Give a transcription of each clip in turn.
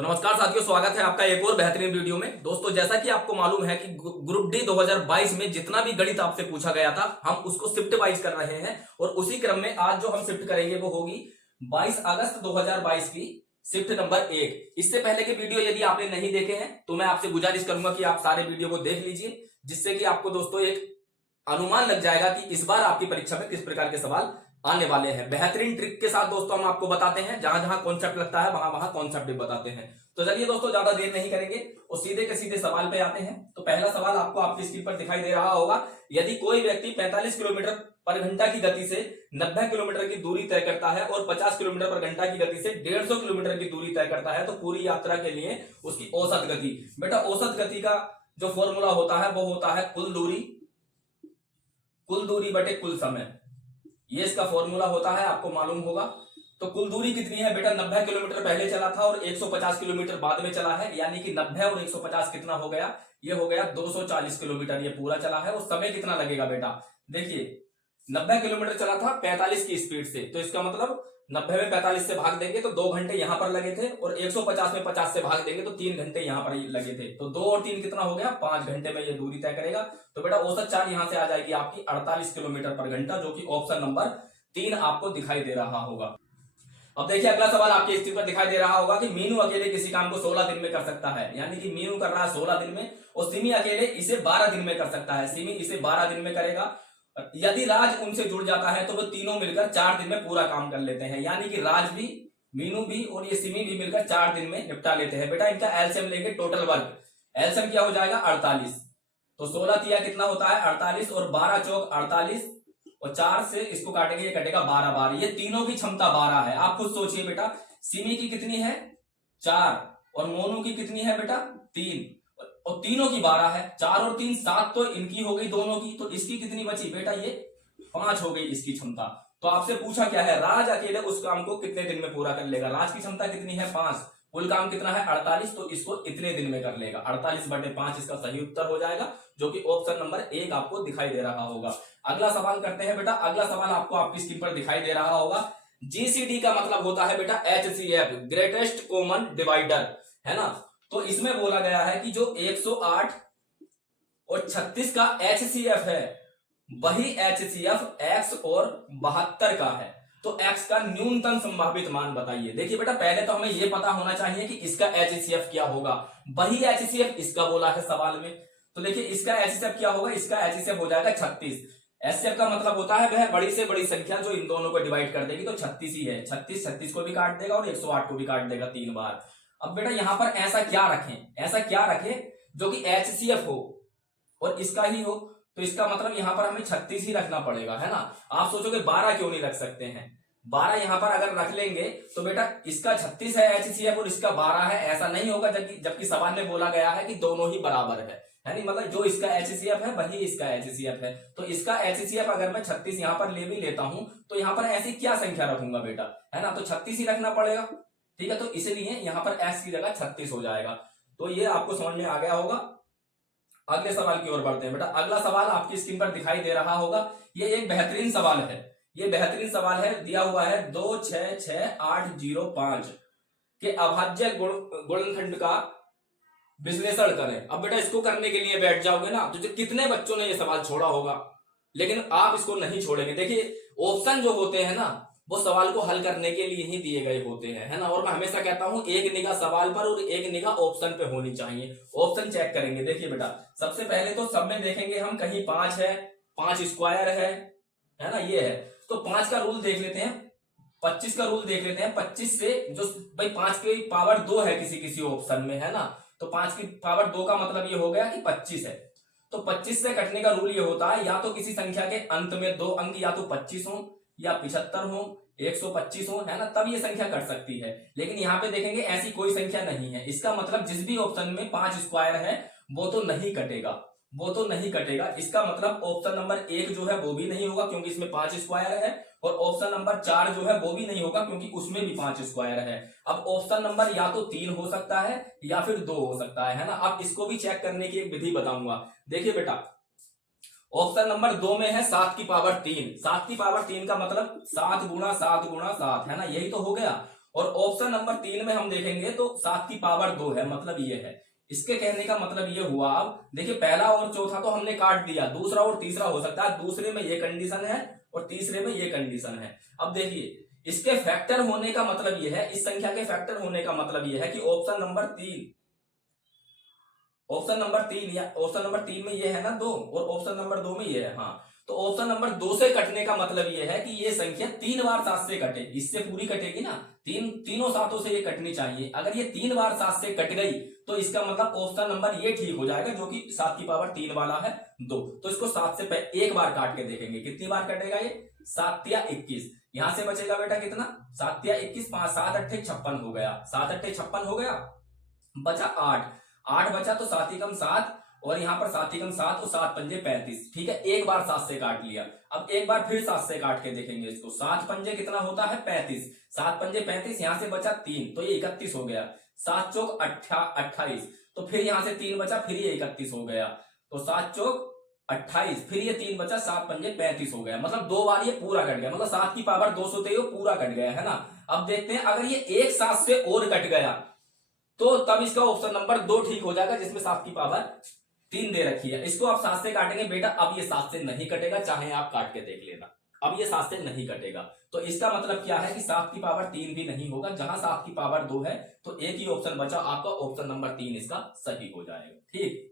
तो नमस्कार साथियों, स्वागत है आपका एक और बेहतरीन वीडियो में। दोस्तों, जैसा कि आपको मालूम है कि ग्रुप डी 2022 में जितना भी गणित आपसे पूछा गया था, हम उसको शिफ्ट वाइज कर रहे हैं और उसी क्रम में आज जो हम शिफ्ट करेंगे वो होगी 22 अगस्त 2022 की शिफ्ट नंबर 1। इससे पहले के वीडियो यदि आपने नहीं देखे हैं तो मैं आपसे गुजारिश करूंगा कि आप सारे वीडियो को देख लीजिए, जिससे कि आपको दोस्तों एक अनुमान लग जाएगा कि इस बार आपकी परीक्षा में किस प्रकार के सवाल आने वाले हैं। बेहतरीन ट्रिक के साथ दोस्तों हम आपको बताते हैं, जहां जहां कॉन्सेप्ट लगता है वहां वहां कॉन्सेप्ट भी बताते हैं। तो चलिए दोस्तों, ज्यादा देर नहीं करेंगे और सीधे के सीधे सवाल पे आते हैं। तो पहला सवाल आपको आपकी स्क्रीन पर दिखाई दे रहा होगा। यदि कोई व्यक्ति 45 किलोमीटर पर घंटा की गति से 90 किलोमीटर की दूरी तय करता है और 50 किलोमीटर पर घंटा की गति से 150 किलोमीटर की दूरी तय करता है, तो पूरी यात्रा के लिए उसकी औसत गति, बेटा औसत गति का जो फॉर्मूला होता है वो होता है कुल दूरी बटे कुल समय। ये इसका फॉर्मूला होता है, आपको मालूम होगा। तो कुल दूरी कितनी है बेटा? 90 किलोमीटर पहले चला था और 150 किलोमीटर बाद में चला है, यानी कि 90 और 150 कितना हो गया? ये हो गया 240 किलोमीटर। ये पूरा चला है। और समय कितना लगेगा बेटा? देखिए 90 किलोमीटर चला था 45 की स्पीड से, तो इसका मतलब 90 में 45 से भाग देंगे तो 2 घंटे यहां पर लगे थे, और 150 में 50 से भाग देंगे तो 3 घंटे यहां पर लगे थे। तो 2 और 3 कितना हो गया? 5 घंटे में ये दूरी तय करेगा। तो बेटा औसत चाल यहां से आ जाएगी आपकी 48 किलोमीटर पर घंटा, जो कि ऑप्शन नंबर 3 आपको दिखाई दे रहा होगा। अब देखिए अगला सवाल आपके स्क्रीन पर दिखाई दे रहा होगा कि मीनू अकेले किसी काम को 16 दिन में कर सकता है, यानी कि मीनू कर रहा है 16 दिन में और सिमी अकेले इसे 12 दिन में कर सकता है। सिमी इसे 12 दिन में करेगा। यदि राज उनसे जुड़ जाता है तो वो तीनों मिलकर 4 दिन में पूरा काम कर लेते हैं, यानी कि राज भी, मीनू भी और ये सिमी भी मिलकर 4 दिन में निपटा लेते हैं। बेटा इनका एलसीएम लेंगे, टोटल वर्क एलसीएम क्या हो जाएगा? 48। तो 16 तिया कितना होता है? 48 और 12 चौक 48 और 4 से इसको काटेंगे, ये कटेगा 12 बार। ये तीनों की क्षमता 12 है। आप खुद सोचिए बेटा, सिमी की कितनी है? 4 और मोनू की कितनी है बेटा? 3 और तीनों की 12 है। 4 और 3 7 तो इनकी हो गई दोनों की, तो इसकी कितनी बची बेटा? ये 5 हो गई इसकी क्षमता। तो आपसे पूछा क्या है? राज अकेले उस काम को कितने दिन में पूरा कर लेगा? राज की क्षमता कितनी है? 5। कुल काम कितना है? 48, तो इसको इतने दिन में कर लेगा। 48 बटे 5 इसका सही उत्तर हो जाएगा, जो कि ऑप्शन नंबर 1 आपको दिखाई दे रहा होगा। अगला सवाल करते हैं बेटा। अगला सवाल आपको आपकी स्क्रीन पर दिखाई दे रहा होगा। जीसीडी का मतलब होता है बेटा एचसीएफ, ग्रेटेस्ट कॉमन डिवाइडर, है ना। तो इसमें बोला गया है कि जो 108 और 36 का एचसीएफ है, वही एचसीएफ एक्स और 72 का है। तो x का न्यूनतम संभावित मान बताइए। देखिए बेटा, पहले तो हमें यह पता होना चाहिए कि इसका एचसीएफ क्या होगा। वही एचसीएफ इसका बोला है सवाल में। तो देखिए इसका एचसीएफ क्या होगा? इसका एचसीएफ हो जाएगा 36। एचसीएफ का मतलब होता है वह बड़ी से बड़ी संख्या जो इन दोनों को डिवाइड कर देगी, तो 36 ही है। 36 को भी काट देगा और 108 को भी काट देगा 3 बार। अब बेटा यहां पर ऐसा क्या रखें जो कि एचसीएफ हो और इसका ही हो, तो इसका मतलब यहां पर हमें 36 ही रखना पड़ेगा, है ना। आप सोचोगे 12 क्यों नहीं रख सकते हैं? 12 यहां पर अगर रख लेंगे तो बेटा इसका 36 है एचसीएफ और इसका 12 है, ऐसा नहीं होगा, जबकि सवाल में बोला गया है कि दोनों ही बराबर है, यानी मतलब जो इसका एचसीएफ है वही इसका एचसीएफ है। तो इसका एचसीएफ अगर मैं 36 यहां पर ले भी लेता हूं तो यहां पर ऐसी क्या संख्या रखूंगा बेटा, है ना। तो 36 ही रखना पड़ेगा, ठीक है। तो इसलिए यहां पर एक्स की जगह 36 हो जाएगा। तो ये आपको समझ में आ गया होगा। अगले सवाल की ओर बढ़ते हैं बेटा। अगला सवाल आपकी स्क्रीन पर दिखाई दे रहा होगा। ये एक बेहतरीन सवाल है। ये बेहतरीन सवाल है, दिया हुआ है 266,805 के अभाज्य गुणनखंड का विश्लेषण करें। अब बेटा इसको करने के लिए बैठ जाओगे ना तो कितने बच्चों ने ये सवाल छोड़ा होगा, लेकिन आप इसको नहीं छोड़ेंगे। देखिए ऑप्शन जो होते हैं ना, वो सवाल को हल करने के लिए ही दिए गए होते हैं, है ना। और मैं हमेशा कहता हूं एक निगाह सवाल पर और एक निगाह ऑप्शन पे होनी चाहिए। ऑप्शन चेक करेंगे। देखिए बेटा, सबसे पहले तो सब में देखेंगे हम, कहीं 5 है, 5 स्क्वायर है ना, ये है। तो 5 का रूल देख लेते हैं, 25 का रूल देख लेते हैं। 25 से जो भाई 5 की पावर 2 है किसी किसी ऑप्शन में, है ना। तो 5 की पावर 2 का मतलब ये हो गया कि 25 है। तो 25 से कटने का रूल ये होता है, या तो किसी संख्या के अंत में 2 अंक या तो 25 हो या 75 हो, 125 हो, है ना, तब ये संख्या कट सकती है। लेकिन यहाँ पे देखेंगे ऐसी कोई संख्या नहीं है। इसका मतलब जिस भी ऑप्शन में 5 स्क्वायर है वो तो नहीं कटेगा। इसका मतलब ऑप्शन नंबर 1 जो है वो भी नहीं होगा क्योंकि इसमें 5 स्क्वायर है, और ऑप्शन नंबर 4 जो है वो भी नहीं होगा क्योंकि उसमें भी 5 स्क्वायर है। अब ऑप्शन नंबर या तो 3 हो सकता है या फिर 2 हो सकता है ना। अब इसको भी चेक करने की एक विधि बताऊंगा। देखिए बेटा, ऑप्शन नंबर 2 में है 7 की पावर 3। 7 की पावर 3 का मतलब 7 गुणा 7 गुणा 7, है ना, यही तो हो गया। और ऑप्शन नंबर 3 में हम देखेंगे तो 7 की पावर 2 है, मतलब ये है। इसके कहने का मतलब ये हुआ, अब देखिए पहला और चौथा तो हमने काट दिया, दूसरा और तीसरा हो सकता है, दूसरे में ये कंडीशन है और तीसरे में ये कंडीशन है। अब देखिए इसके फैक्टर होने का मतलब ये है, इस संख्या के फैक्टर होने का मतलब ये है कि ऑप्शन नंबर 3 या ऑप्शन नंबर 3 में ये है ना 2 और ऑप्शन नंबर 2 में ये है। हाँ, तो ऑप्शन नंबर 2 से कटने का मतलब ये है कि ये संख्या 3 बार 7 से कटे, इससे पूरी कटेगी ना, तीनों सातों से ये कटनी चाहिए। अगर ये 3 बार 7 से कट गई तो इसका मतलब ऑप्शन नंबर ये ठीक हो जाएगा, जो कि 7 की पावर 3 वाला है 2। तो इसको 7 से एक बार काट के देखेंगे कितनी बार कटेगा ये, 7 या 21। यहां से बचेगा बेटा कितना, 7 या 21, 5 7 8 56 हो गया, 7 8 56 हो गया, बचा 8 बचा तो 7 ही कम 7 और यहाँ पर 7 ही कम 7 और 7 पंजे 35। ठीक है, एक बार 7 से काट लिया। अब एक बार फिर 7 से काट के देखेंगे इसको, 7 पंजे कितना होता है 35, 7 पंजे 35, यहां से बचा 3 तो ये 31 हो गया, 7 चौक 28, तो फिर यहां से 3 बचा, फिर ये 31 हो गया, तो 7 चौक 28, फिर ये 3 बचा, 7 पंजे 35 हो गया, मतलब 2 बार ये पूरा कट गया, मतलब 7 की पावर 200 थे, पूरा कट गया है ना। अब देखते हैं अगर ये एक 7 से और कट गया तो तब इसका ऑप्शन नंबर 2 ठीक हो जाएगा, जिसमें 7 की पावर 3 दे रखी है। इसको आप 7 से काटेंगे बेटा, अब ये 7 से नहीं कटेगा, चाहे आप काट के देख लेना, अब ये 7 से नहीं कटेगा। तो इसका मतलब क्या है कि 7 की पावर 3 भी नहीं होगा, जहां 7 की पावर 2 है तो एक ही ऑप्शन बचा आपका, ऑप्शन नंबर 3 इसका सही हो जाएगा। ठीक,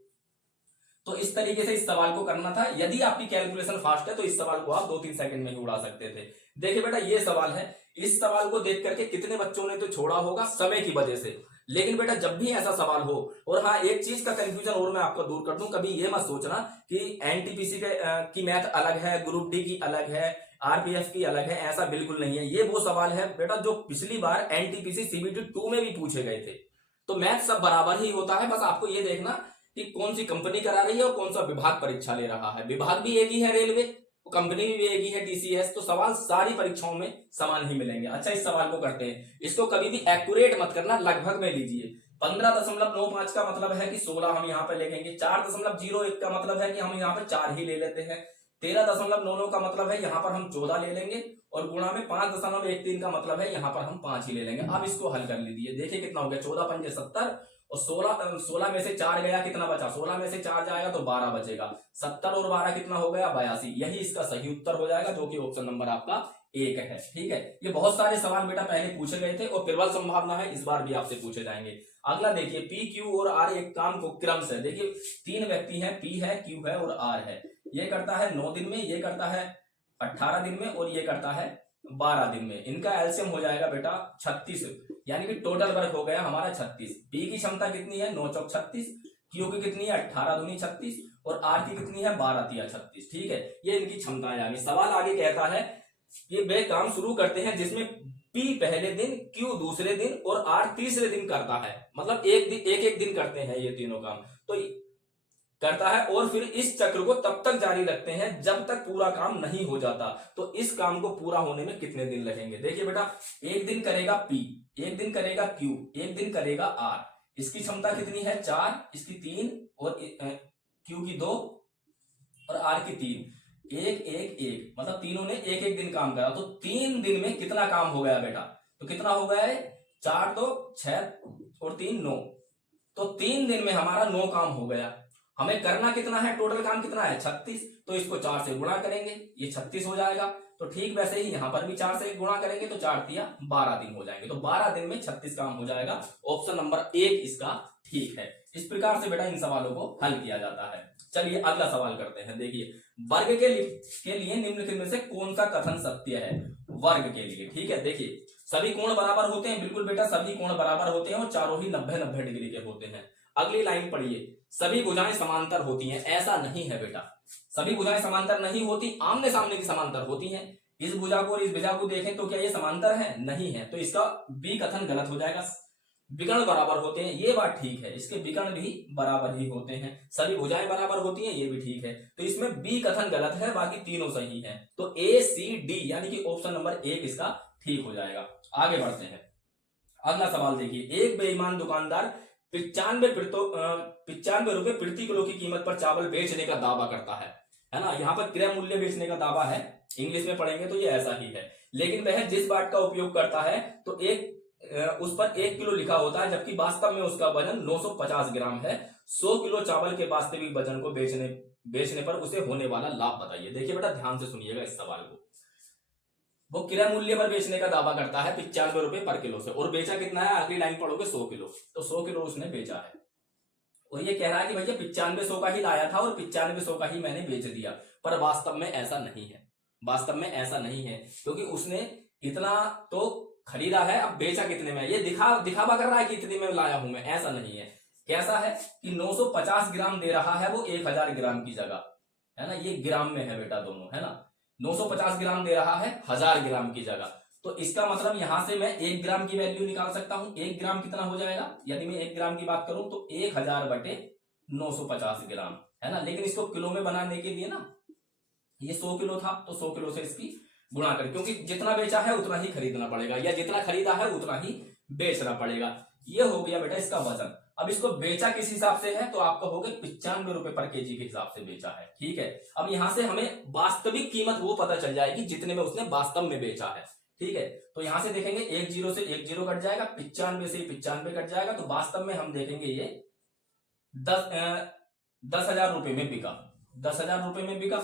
तो इस तरीके से इस सवाल को करना था। यदि आपकी कैलकुलेशन फास्ट है तो इस सवाल को आप 2-3 सेकंड में ही उड़ा सकते थे। देखिए बेटा ये सवाल है, इस सवाल को देख करके कितने बच्चों ने तो छोड़ा होगा समय की वजह से, लेकिन बेटा जब भी ऐसा सवाल हो, और हाँ एक चीज का कंफ्यूजन और मैं आपको दूर कर दूं, कभी ये मत सोचना कि एनटीपीसी की मैथ अलग है, ग्रुप डी की अलग है, आरपीएफ की अलग है, ऐसा बिल्कुल नहीं है। ये वो सवाल है बेटा जो पिछली बार एनटीपीसी सीबीटी 2 में भी पूछे गए थे। तो मैथ सब बराबर ही होता है, बस आपको ये देखना कि कौन सी कंपनी करा रही है और कौन सा विभाग परीक्षा ले रहा है। विभाग भी एक ही है रेलवे, कंपनी भी एक ही है टीसीएस, तो सवाल सारी परीक्षाओं में समान ही मिलेंगे। अच्छा इस सवाल को करते हैं, इसको कभी भी एक्यूरेट मत करना, लगभग में लीजिए। 15.95 का मतलब है कि 16 हम यहाँ पे लिखेंगे, 4.01 का मतलब है कि हम यहाँ पे 4 ही ले लेते हैं, 13.99 का मतलब है यहाँ पर हम 14 ले लेंगे, और गुणा में 5.13 का मतलब है यहाँ पर हम 5 ही ले लेंगे। अब इसको हल कर लीजिए, देखिए कितना हो गया, 14 पंजे 70 और 16 में से 4 गया, कितना बचा, 16 में से 4 जाएगा तो 12 बचेगा, 70 और 12 कितना हो गया 82। यही इसका सही उत्तर हो जाएगा, जो कि ऑप्शन नंबर आपका 1 है। ठीक है, ये बहुत सारे सवाल बेटा पहले पूछे गए थे और प्रबल संभावना है इस बार भी आपसे पूछे जाएंगे। अगला देखिए, पी क्यू और आर एक काम को क्रम से, देखिए 3 व्यक्ति हैं, पी है, क्यू है और आर है। ये करता है 9 दिन में, ये करता है 18 दिन में और ये करता है 12 दिन में। इनका एलसीएम हो जाएगा बेटा 36, यानी कि टोटल वर्क हो गया हमारा 36। पी की क्षमता कितनी है 9 चौक 36, क्यू की कितनी है 18 दूनी 36 और आर की कितनी है 12 तिया 36। ठीक है, ये इनकी क्षमताएं आ गई। सवाल आगे कहता है ये वे काम शुरू करते हैं जिसमें पी पहले दिन, क्यू दूसरे दिन और आर तीसरे दिन करता है, मतलब एक दिन करते हैं ये तीनों काम, तो करता है और फिर इस चक्र को तब तक जारी रखते हैं जब तक पूरा काम नहीं हो जाता। तो इस काम को पूरा होने में कितने दिन लगेंगे। देखिए बेटा, एक दिन करेगा पी, एक दिन करेगा क्यू, एक दिन करेगा आर। इसकी क्षमता कितनी है 4, इसकी 3 और क्यू की 2 और आर की 3, 1 1 1, मतलब तीनों ने एक एक दिन काम करा। तो 3 दिन में कितना काम हो गया बेटा, तो कितना हो गया है 4 तो 6 और 3 9, तो 3 दिन में हमारा 9 काम हो गया। हमें करना कितना है, टोटल काम कितना है 36, तो इसको 4 से गुणा करेंगे, ये 36 हो जाएगा। तो ठीक वैसे ही यहाँ पर भी 4 से गुणा करेंगे तो 4 तिया 12 दिन हो जाएंगे, तो 12 दिन में 36 काम हो जाएगा। ऑप्शन नंबर 1 इसका ठीक है। इस प्रकार से बेटा इन सवालों को हल किया जाता है। चलिए अगला सवाल करते हैं। देखिए, वर्ग के लिए निम्नलिखित में से कौन सा कथन सत्य है वर्ग के लिए। ठीक है, देखिए सभी कोण बराबर होते हैं, बिल्कुल बेटा सभी कोण बराबर होते हैं और चारों ही 90-90 डिग्री के होते हैं। अगली लाइन पढ़िए, सभी भुजाएं समांतर होती हैं। ऐसा नहीं है बेटा, सभी भुजाएं समांतर नहीं होती, आमने सामने की समांतर होती हैं। इस भुजा को और इस भुजा को देखें तो क्या ये समांतर है, नहीं है, तो इसका बी कथन गलत हो जाएगा। विकर्ण बराबर होते हैं, ये बात ठीक है, इसके विकर्ण भी बराबर ही होते हैं। सभी भुजाएं बराबर होती हैं, ये भी ठीक है, तो इसमें बी कथन गलत है, बाकी तीनों सही हैं। तो ए सी डी यानी कि ऑप्शन नंबर 1 इसका ठीक हो जाएगा। आगे बढ़ते हैं, अगला सवाल देखिए, एक बेईमान दुकानदार 95 रुपए प्रति किलो की कीमत पर चावल बेचने का दावा करता है ना। यहाँ पर क्रय मूल्य बेचने का दावा है, इंग्लिश में पढ़ेंगे तो ये ऐसा ही है, लेकिन वह जिस बाट का उपयोग करता है तो एक उस पर 1 किलो लिखा होता है, जबकि वास्तव में उसका वजन 950 ग्राम है। 100 किलो चावल के वास्तविक वजन को बेचने पर उसे होने वाला लाभ बताइए। देखिए बेटा ध्यान से सुनिएगा इस सवाल को। वो क्रय मूल्य पर बेचने का दावा करता है 95 रुपए पर किलो से, और बेचा कितना है, अगली लाइन पढ़ोगे 100 किलो, तो 100 किलो उसने बेचा है। और ये कह रहा है कि भैया 9500 का ही लाया था और 9500 का ही मैंने बेच दिया, पर वास्तव में ऐसा नहीं है। वास्तव में ऐसा नहीं है, क्योंकि उसने इतना तो खरीदा है, अब बेचा कितने में, ये दिखावा कर रहा है कि इतने में लाया हूं मैं, ऐसा नहीं है। कैसा है कि 950 ग्राम दे रहा है वो 1000 ग्राम की जगह, है ना, ये ग्राम में है बेटा दोनों, है ना। 950 ग्राम दे रहा है 1000 ग्राम की जगह, तो इसका मतलब यहां से मैं 1 ग्राम की वैल्यू निकाल सकता हूं। 1 ग्राम कितना हो जाएगा, यदि मैं 1 ग्राम की बात करूं तो 1000 बटे 950 ग्राम, है ना। लेकिन इसको किलो में बनाने के लिए ना, ये 100 किलो था तो 100 किलो से इसकी गुणा कर, क्योंकि जितना बेचा है उतना ही खरीदना पड़ेगा, या जितना खरीदा है उतना ही बेचना पड़ेगा। ये हो गया बेटा इसका वजन। अब इसको बेचा किस हिसाब से है, तो आपको हो गया 95 रुपए पर केजी के हिसाब से बेचा है, ठीक है। अब यहां से हमें वास्तविक कीमत वो पता चल जाएगी जितने में उसने वास्तव में बेचा है, ठीक है। तो यहां से देखेंगे 1 जीरो से 1 जीरो कट जाएगा, 95 से 95 कट जाएगा, तो वास्तव में हम देखेंगे ये 10,000 रुपए में बिका, 10,000 रुपए में बिका।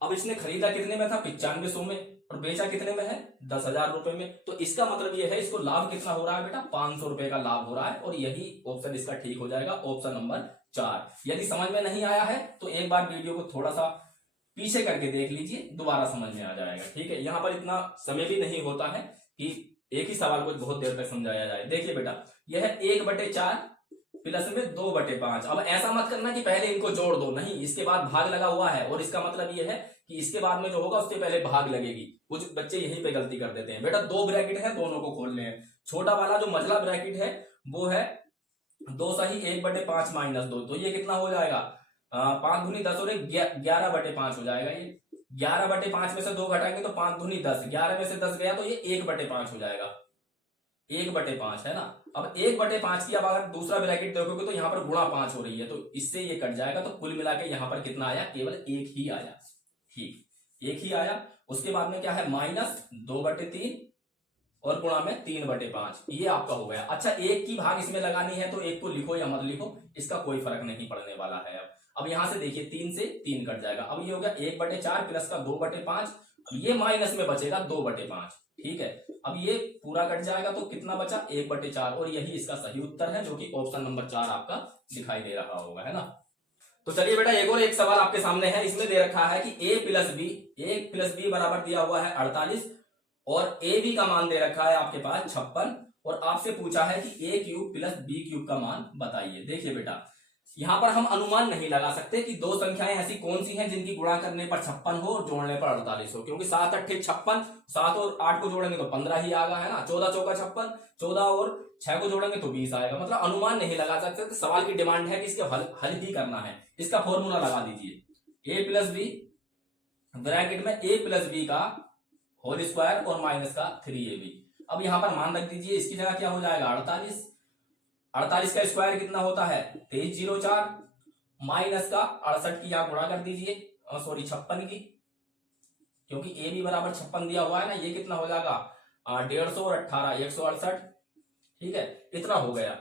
अब इसने खरीदा कितने में था, 9500 में, और बेचा कितने में है, 10,000 रुपए में। तो इसका मतलब ये है इसको लाभ कितना हो रहा है बेटा, 500 रुपए का लाभ हो रहा है, और यही ऑप्शन इसका ठीक हो जाएगा, ऑप्शन नंबर 4। यदि समझ में नहीं आया है तो एक बार वीडियो को थोड़ा सा पीछे करके देख लीजिए, दोबारा समझ में आ जाएगा, ठीक है। यहाँ पर इतना समय भी नहीं होता है कि एक ही सवाल को बहुत देर तक समझाया जाए। देखिए बेटा यह 1/4 प्लस में 2/5। अब ऐसा मत करना कि पहले इनको जोड़ दो, नहीं, इसके बाद भाग लगा हुआ है, और इसका मतलब यह है कि इसके बाद में जो होगा उसके पहले भाग लगेगी। कुछ बच्चे यहीं पे गलती कर देते हैं। बेटा 2 ब्रैकेट है, दोनों को खोलने हैं। छोटा वाला जो मझला ब्रैकेट है वो है 2 सही 1/5 माइनस 2, तो ये कितना हो जाएगा, 5 दूनी 10 और 11/5 हो जाएगा। ये 11/5 में से 2 घटाएंगे तो 5 दूनी 10, 11 में से 10 गया तो ये 1/5 हो जाएगा, 1/5, है ना। अब 1/5 की अब अगर दूसरा ब्रैकेट देखोगे तो यहाँ पर गुणा 5 हो रही है, तो इससे ये कट जाएगा, तो कुल मिला के यहाँ पर कितना आया, केवल 1 ही आया, ठीक, 1 ही आया। उसके बाद में क्या है, -2/3 और गुणा में 3/5, ये आपका हो गया। अच्छा, 1 की भाग इसमें लगानी है तो 1 को लिखो या मत लिखो, इसका कोई फर्क नहीं पड़ने वाला है। अब यहां से देखिए 3 से 3 कट जाएगा। अब ये हो गया 1/4 प्लस का 2/5, अब ये माइनस में बचेगा 2/5, ठीक है। अब ये पूरा कट जाएगा तो कितना बचा, 1/4, और यही इसका सही उत्तर है, जो कि ऑप्शन नंबर 4 आपका दिखाई दे रहा होगा, है ना। तो चलिए बेटा एक और एक सवाल आपके सामने है। इसमें दे रखा है कि a प्लस बी बराबर दिया हुआ है 48, और ए बी का मान दे रखा है आपके पास 56, और आपसे पूछा है कि a cube plus B cube का मान बताइए। देखिए बेटा यहां पर हम अनुमान नहीं लगा सकते कि दो संख्याएं ऐसी कौन सी हैं जिनकी गुणा करने पर 56 हो और जोड़ने पर 48 हो, क्योंकि 7 8 56, 7 और 8 को जोड़ेंगे तो 15 ही आएगा, है ना। 14 चौका 56, 14 और 6 को जोड़ेंगे तो 20 आएगा। मतलब अनुमान नहीं लगा सकते। तो सवाल की डिमांड है कि इसके हल ही करना है। इसका फॉर्मूला लगा दीजिए, a प्लस बी ब्रैकेट में a प्लस बी का होल स्क्वायर और माइनस का 3ab। अब यहां पर मान रख दीजिए, इसकी जगह क्या हो जाएगा 48, 48 का स्क्वायर कितना होता है 2304, माइनस का 68 की यहां गुणा कर दीजिए, सॉरी 56 की, क्योंकि ए बी बराबर 56 दिया हुआ है ना, ये कितना हो जाएगा 150 और 18 168, ठीक है, इतना हो गया,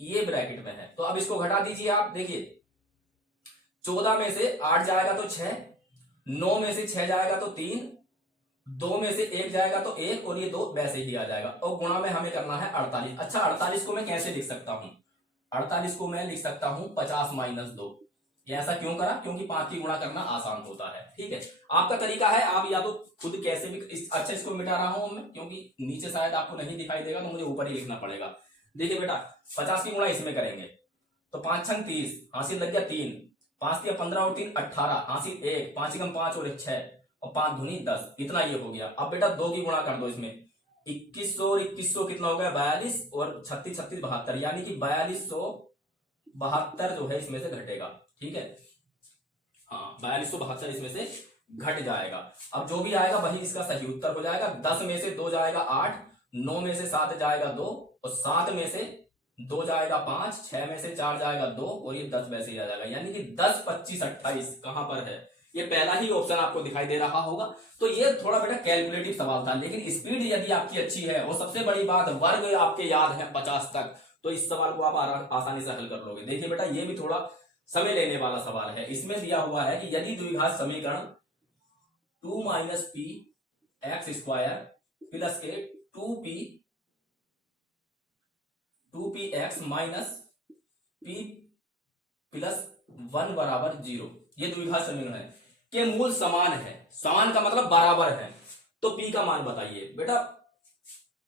ये ब्रैकेट में है। तो अब इसको घटा दीजिए आप, देखिए 14 में से 8 जाएगा तो 6, 9 में से 6 जाएगा तो 3, 2 में से 1 जाएगा तो 1, और ये 2 वैसे ही आ जाएगा, और गुणा में हमें करना है 48। अच्छा 48 को मैं कैसे लिख सकता हूं, 48 को मैं लिख सकता हूं 50 माइनस 2। ये ऐसा क्यों करा, क्योंकि 5 की गुणा करना आसान होता है, ठीक है। आपका तरीका है, आप या तो खुद कैसे भी अच्छा इसको मिटा रहा हूं मैं, क्योंकि नीचे शायद आपको नहीं दिखाई देगा तो मुझे ऊपर ही लिखना पड़ेगा। देखिए बेटा 50 की गुणा इसमें करेंगे तो 5 छंग 30, हासिल लग गया 3, 5 दिया 15 और 3 18, हासिल 1, 5 एकम 5 और 1 6, और 5 दूनी 10, इतना ये हो गया। अब बेटा 2 की गुणा कर दो इसमें, 2100 और 2100 कितना हो गया 42, और 36 36 72, यानी कि 4272 जो है इसमें से घटेगा, ठीक है। हाँ 4272 इसमें से घट जाएगा। अब जो भी आएगा वही इसका सही उत्तर हो जाएगा। 10 में से 2 जाएगा 8, 9 में से 7 जाएगा 2, और 7 में से 2 जाएगा 5, 6 में से 4 जाएगा 2, और ये 10 वैसे ही आ जाएगा, यानी कि 10 25 28 कहां पर है, ये पहला ही ऑप्शन आपको दिखाई दे रहा होगा। तो ये थोड़ा बेटा कैलकुलेटिव सवाल था, लेकिन स्पीड यदि आपकी अच्छी है और सबसे बड़ी बात वर्ग आपके याद है 50 तक, तो इस सवाल को आप आसानी से हल कर लोगे। देखिए बेटा ये भी थोड़ा समय लेने वाला सवाल है। इसमें दिया हुआ है कि यदि द्विघात समीकरण 2 minus P x square plus के 2p x minus P plus 1 बराबर 0, ये द्विघात समीकरण है के मूल समान है। समान का मतलब बराबर है। तो p का मान बताइए बेटा।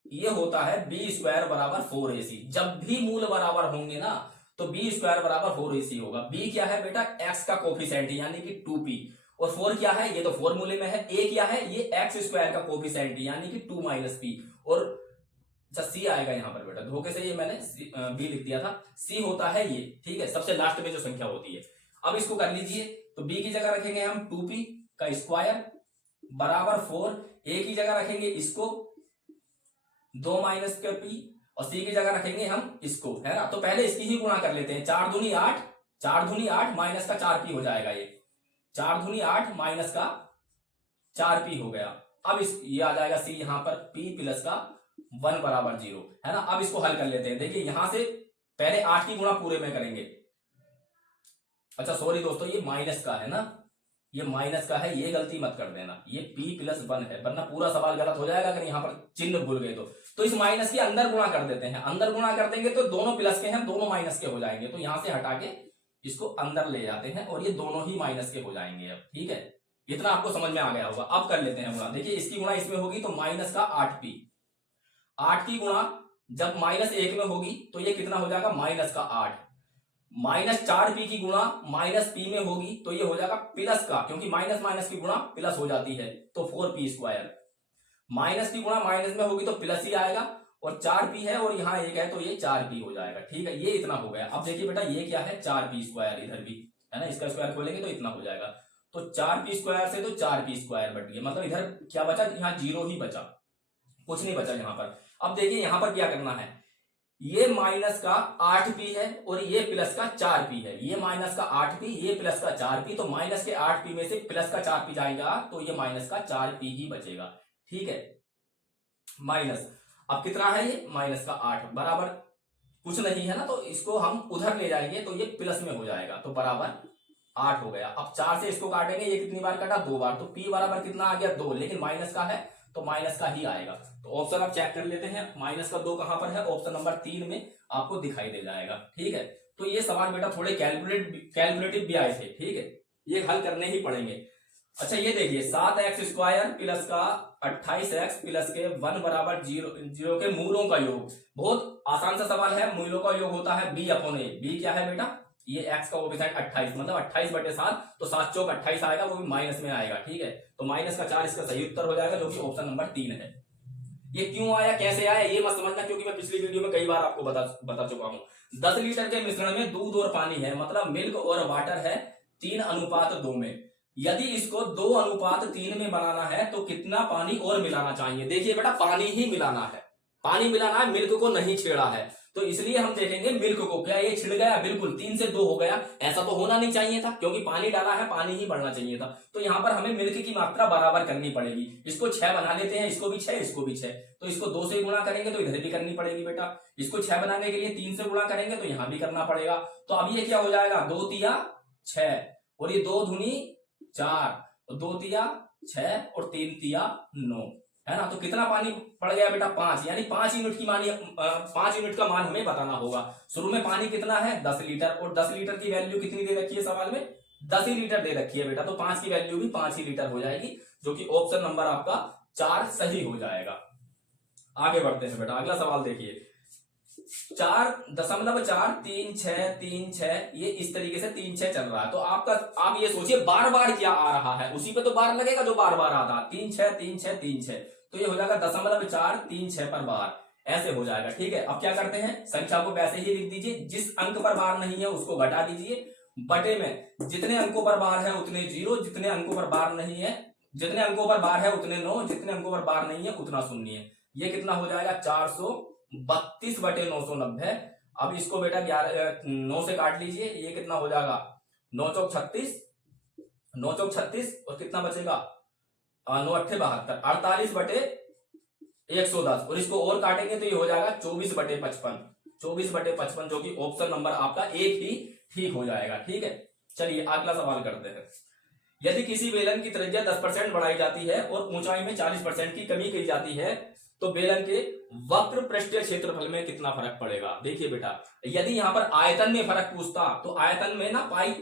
ये होता है b स्क्वायर बराबर 4ac। जब भी मूल बराबर होंगे ना तो b स्क्वायर बराबर 4ac होगा। b क्या है बेटा, x का कोफिशिएंट यानी कि 2p, और 4 क्या है, ये तो फॉर्मूले में है। a क्या है, ये x स्क्वायर का कोफिशिएंट यानी कि 2 माइनस p, और अच्छा c आएगा यहाँ पर बेटा, धोखे से ये मैंने b लिख दिया था। c होता है ये, ठीक है, सबसे लास्ट में जो संख्या होती है। अब इसको कर लीजिए, तो b की जगह रखेंगे हम 2p का स्क्वायर बराबर 4, a की जगह रखेंगे इसको 2 माइनस का p, और c की जगह रखेंगे हम इसको, है ना। तो पहले इसकी ही गुणा कर लेते हैं। 4 दूनी 8, 4 दूनी 8 माइनस का 4p हो जाएगा। ये 4 दूनी 8 माइनस का 4p हो गया। अब इस ये आ जाएगा c यहां पर p प्लस का 1 बराबर 0, है ना। अब इसको हल कर लेते हैं। देखिए यहां से पहले 8 की गुणा पूरे में करेंगे। अच्छा सॉरी दोस्तों, ये माइनस का है ना, ये माइनस का है, ये गलती मत कर देना। ये p प्लस 1 है, वरना पूरा सवाल गलत हो जाएगा अगर यहाँ पर चिन्ह भूल गए तो इस माइनस के अंदर गुणा कर देते हैं। अंदर गुणा कर देंगे तो दोनों प्लस के हैं, दोनों माइनस के हो जाएंगे। तो यहां से हटा के इसको अंदर ले जाते हैं और ये दोनों ही माइनस के हो जाएंगे। अब ठीक है, इतना आपको समझ में आ गया होगा। अब कर लेते हैं गुणा। देखिए इसकी गुणा इसमें होगी तो माइनस का 8p, 8 की गुणा जब माइनस 1 में होगी तो ये कितना हो जाएगा, माइनस का 8, माइनस 4p की गुणा माइनस p में होगी तो ये हो जाएगा प्लस का, क्योंकि माइनस माइनस की गुणा प्लस हो जाती है, तो 4p स्क्वायर। माइनस की गुणा माइनस में होगी तो प्लस ही आएगा, और 4p है और यहाँ 1 है तो ये 4p हो जाएगा। ठीक है, ये इतना हो गया। अब देखिए बेटा ये क्या है, 4p स्क्वायर, इधर भी है ना, इसका स्क्वायर खोलेंगे तो इतना हो जाएगा। तो 4p स्क्वायर से तो 4p स्क्वायर बट गया, मतलब इधर क्या बचा, यहाँ 0 ही बचा, कुछ नहीं बचा यहाँ पर। अब देखिए यहाँ पर क्या करना है, ये माइनस का 8p है और ये प्लस का 4p है। ये माइनस का 8p, ये प्लस का 4p, तो माइनस के 8p में से प्लस का 4p जाएगा तो ये माइनस का 4p ही बचेगा। ठीक है, माइनस, अब कितना है ये, माइनस का 8 बराबर कुछ नहीं है ना, तो इसको हम उधर ले जाएंगे तो ये प्लस में हो जाएगा, तो बराबर 8 हो गया। अब 4 से इसको काटेंगे, ये कितनी बार काटा, 2 बार, तो p बराबर कितना आ गया, 2, लेकिन माइनस का है तो माइनस का ही आएगा। तो ऑप्शन आप चेक कर लेते हैं, माइनस का 2 कहां पर है, ऑप्शन नंबर 3 में आपको दिखाई दे जाएगा। ठीक है, तो ये सवाल बेटा थोड़े कैलकुलेटिव भी आए थे। ठीक है, ये हल करने ही पड़ेंगे। अच्छा ये देखिए 7x स्क्वायर प्लस का 28x प्लस के 1 बराबर 0 के मूलों का योग। बहुत आसान सा सवाल है। मूलों का योग होता है b अपॉन a। b क्या है बेटा, ये x का कोएफिशिएंट 28, मतलब 28/7, तो 7 चौक 28 आएगा, वो भी माइनस में आएगा। ठीक है, तो माइनस का 4 इसका सही उत्तर हो जाएगा, जो कि ऑप्शन नंबर 3 है। ये क्यों आया, कैसे आया, ये मत समझना, क्योंकि मैं पिछली वीडियो में कई बार आपको बता चुका हूं। 10 लीटर के मिश्रण में दूध और पानी है, मतलब मिल्क और वाटर है 3:2 में। यदि इसको 2:3 में बनाना है तो कितना पानी और मिलाना चाहिए। देखिए बेटा पानी ही मिलाना है, पानी मिलाना है, मिल्क को नहीं छेड़ा है। तो इसलिए हम देखेंगे मिल्क को, क्या ये छिड़ गया, बिल्कुल 3 से 2 हो गया, ऐसा तो होना नहीं चाहिए था, क्योंकि पानी डाला है, पानी ही बढ़ना चाहिए था। तो यहाँ पर हमें मिल्क की मात्रा बराबर करनी पड़ेगी। इसको 6 बना लेते हैं, इसको भी 6, इसको भी 6, तो इसको 2 से गुणा करेंगे तो इधर भी करनी पड़ेगी बेटा। इसको 6 बनाने के लिए 3 से गुणा करेंगे तो यहाँ भी करना पड़ेगा। तो अब ये क्या हो जाएगा, 2 तिया 6, और ये 2 दूनी 4, 2 तिया 6 और 3 तिया 9, है ना। तो कितना पानी पड़ गया बेटा, 5, यानी 5 यूनिट की 5 यूनिट का मान हमें बताना होगा। शुरू में पानी कितना है, 10 लीटर, और 10 लीटर की वैल्यू कितनी दे रखी है सवाल में, 10 ही लीटर दे रखी है बेटा, तो 5 की वैल्यू भी 5 ही लीटर हो जाएगी, जो कि ऑप्शन नंबर आपका 4 सही हो जाएगा। आगे बढ़ते हैं बेटा, अगला सवाल देखिए, 4.43636, ये इस तरीके से 3 6 चल रहा है। तो आप ये सोचिए बार बार क्या आ रहा है, उसी पे तो बार लगेगा जो बार बार आता है, 3 6 3 6 3 6, तो ये हो जाएगा 0.436 पर बार, ऐसे हो जाएगा। ठीक है, अब क्या करते हैं, संख्या को वैसे ही लिख दीजिए, जिस अंक पर बार नहीं है उसको घटा दीजिए, बटे में जितने अंकों पर बार है उतने 0, जितने अंकों पर बार नहीं है, जितने अंकों पर बार है उतने 9, जितने अंकों पर बार नहीं है उतना 0 है। ये कितना हो जाएगा, 432/990। अब इसको बेटा 9 से काट लीजिए, ये कितना हो जाएगा, 9 चौक 36, 9 चौक 36 और कितना बचेगा 9 अट्ठे 72, 48/110 और इसको और काटेंगे तो ये हो जाएगा 24/55, 24/55 जो कि ऑप्शन नंबर आपका एक ही ठीक हो जाएगा। ठीक है, चलिए अगला सवाल करते हैं। यदि किसी बेलन की त्रिज्या 10% बढ़ाई जाती है और ऊंचाई में 40% की कमी की जाती है तो बेलन के वक्र पृष्ठीय क्षेत्रफल में कितना फर्क पड़ेगा। देखिए बेटा, यदि यहां पर आयतन में फर्क पूछता तो आयतन में ना पाई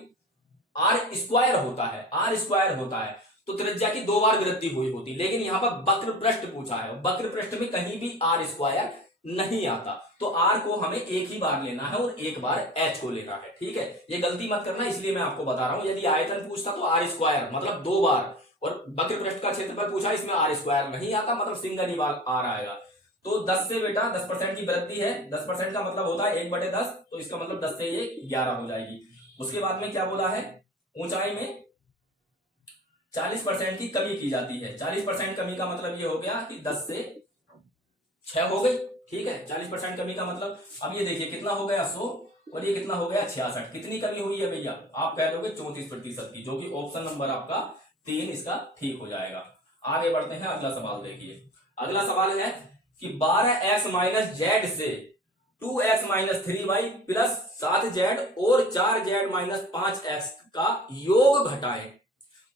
आर स्क्वायर होता है, आर स्क्वायर होता है तो त्रिज्या की 2 बार वृद्धि हुई होती, लेकिन यहां पर वक्र पृष्ठ पूछा है, वक्र पृष्ठ में कहीं भी आर स्क्वायर नहीं आता, तो आर को हमें एक ही बार लेना है और एक बार एच को लेना है। ठीक है, ये गलती मत करना, इसलिए मैं आपको बता रहा हूं। यदि आयतन पूछता तो आर स्क्वायर मतलब 2 बार, और वक्र पृष्ठ का क्षेत्रफल पूछा इसमें आर स्क्वायर नहीं आता, मतलब सिंगल ही बार आर आएगा। तो 10 से बेटा 10% की वृद्धि है, 10% का मतलब होता है 1/10, तो इसका मतलब 10 से ये 11 हो जाएगी। उसके बाद में क्या बोला है, ऊंचाई में 40% की कमी की जाती है। 40% कमी का मतलब ये हो गया कि 10 से 6 हो गई। ठीक है, 40% कमी का मतलब अब ये देखिए कितना हो गया 100 और ये कितना हो गया 66। कितनी कमी हुई है भैया, आप कह दोगे 34% की, जो कि ऑप्शन नंबर आपका 3 इसका ठीक हो जाएगा। आगे बढ़ते हैं, अगला सवाल देखिए। अगला सवाल है कि 12x माइनस जेड से 2x minus 3y plus 7z और 4z माइनस 5x का योग घटाएं।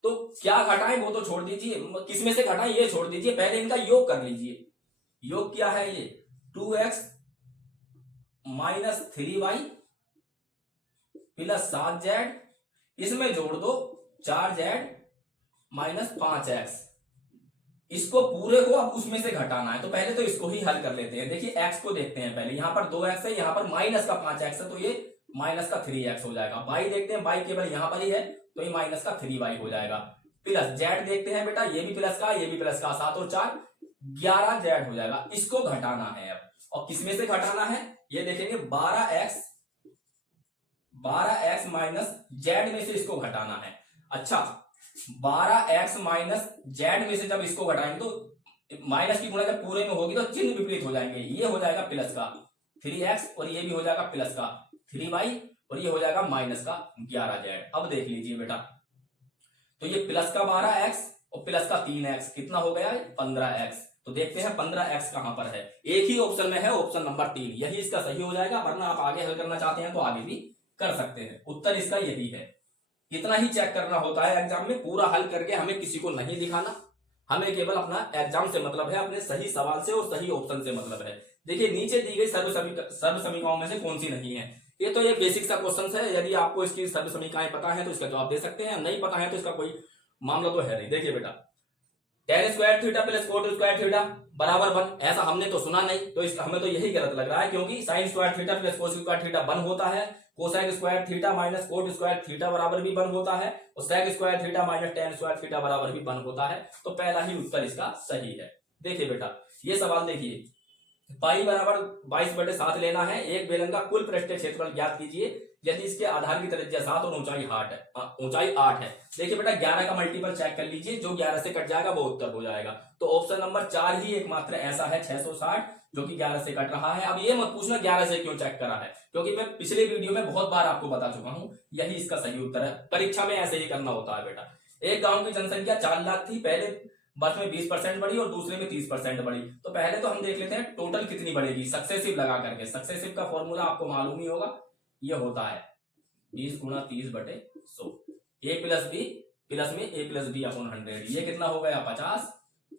तो क्या घटाएं वो तो छोड़ दीजिए, किसमें से घटाएं ये छोड़ दीजिए, पहले इनका योग कर लीजिए। योग क्या है ये 2x minus 3y plus 7z, इसमें जोड़ दो 4z माइनस 5x। इसको पूरे को अब उसमें से घटाना है, तो पहले तो इसको ही हल कर लेते हैं। देखिए x को देखते हैं पहले, यहां पर 2x है, यहां पर माइनस का 5x है तो ये माइनस का 3x हो जाएगा। y देखते हैं, y केवल यहां पर ही है तो ये माइनस का 3y हो जाएगा। प्लस z देखते हैं बेटा, ये भी प्लस का ये भी प्लस का, 7 और 4 11z हो जाएगा। इसको घटाना है अब, और किसमें से घटाना है ये देखेंगे 12x माइनस जेड में से इसको घटाना है। अच्छा, 12x माइनस जेड में से जब इसको घटाएंगे तो माइनस की गुणा जब पूरे में होगी तो चिन्ह विपरीत हो जाएंगे। ये हो जाएगा प्लस का 3x और ये भी हो जाएगा प्लस का 3y और ये हो जाएगा माइनस का 11z। अब देख लीजिए बेटा, तो ये प्लस का 12x और प्लस का 3x कितना हो गया 15x। तो देखते हैं 15x कहां पर है, एक ही ऑप्शन में है, ऑप्शन नंबर 3, यही इसका सही हो जाएगा। वरना आप आगे हल करना चाहते हैं तो आगे भी कर सकते हैं, उत्तर इसका यही है। इतना ही चेक करना होता है एग्जाम में, पूरा हल करके हमें किसी को नहीं दिखाना, हमें केवल अपना एग्जाम से मतलब है, अपने सही सवाल से और सही ऑप्शन से मतलब है। देखिए नीचे दी गई सर्व समीकरणों में से कौन सी नहीं है, ये तो ये बेसिक सा क्वेश्चन है। यदि आपको इसकी सर्व समीकरण पता है तो इसका जवाब दे सकते हैं, नहीं पता है तो इसका कोई मामला तो है नहीं। देखिए बेटा, tan square theta plus coat square theta बराबर 1, ऐसा हमने तो सुना नहीं, तो हमें तो यही गलत लग रहा है, क्योंकि sine square theta plus cos square theta 1 होता है, cosine square theta minus cot square theta बराबर भी 1 होता है, और sec square theta minus tan square theta बराबर भी 1 होता है। तो पहला ही उत्तर इसका सही है। देखिए बेटा, ये सवाल देखिए, पाई बराबर 22/7 लेना है, एक बेलन का कुल पृष्ठीय क्षेत्रफल ज्ञात कीजिए यदि इसके आधार की त्रिज्या 7 और ऊंचाई 8 है। देखिए बेटा, 11 का मल्टीपल चेक कर लीजिए, जो 11 से कट जाएगा वो उत्तर हो जाएगा। तो ऑप्शन नंबर 4 ही एकमात्र ऐसा है 660 जो कि 11 से कट रहा है। अब ये मत पूछना 11 से क्यों चेक करा है, क्योंकि मैं पिछले वीडियो में बहुत बार आपको बता चुका हूं, यही इसका सही उत्तर है। परीक्षा में ऐसे ही करना होता है बेटा। एक गांव की जनसंख्या 4 लाख थी, पहले वर्ष में 20% बढ़ी और दूसरे में 30% बढ़ी। तो पहले तो हम देख लेते हैं टोटल कितनी बढ़ेगी, सक्सेसिव लगा करके। सक्सेसिव का फॉर्मूला आपको मालूम ही होगा, ये होता है 20 गुणा 30/100, a प्लस बी प्लस में a प्लस बी अपॉन 100। ये कितना हो गया 50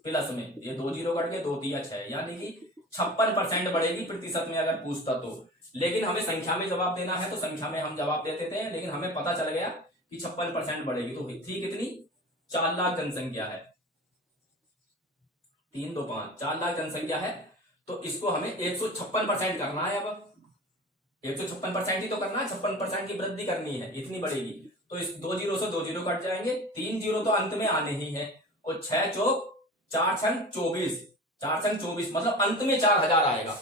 प्लस में ये 2 जीरो कट के 2 3 6, यानी कि 56% बढ़ेगी प्रतिशत में अगर पूछता तो। लेकिन हमें संख्या में जवाब देना है तो संख्या में हम जवाब दे देते हैं, लेकिन हमें पता चल गया कि 56% बढ़ेगी। तो थी कितनी 4 लाख जनसंख्या है, 3 2 5 4 लाख जनसंख्या है, तो इसको हमें 156% करना है। अब 156% ही तो करना है, 56% की वृद्धि करनी है, इतनी बढ़ेगी। तो इस 2 जीरो से 2 जीरो कट जाएंगे, 3 जीरो तो अंत में आने ही है, और 6 चौक 4 छंग 24, 4 छंग 24 मतलब अंत में 4000 आएगा।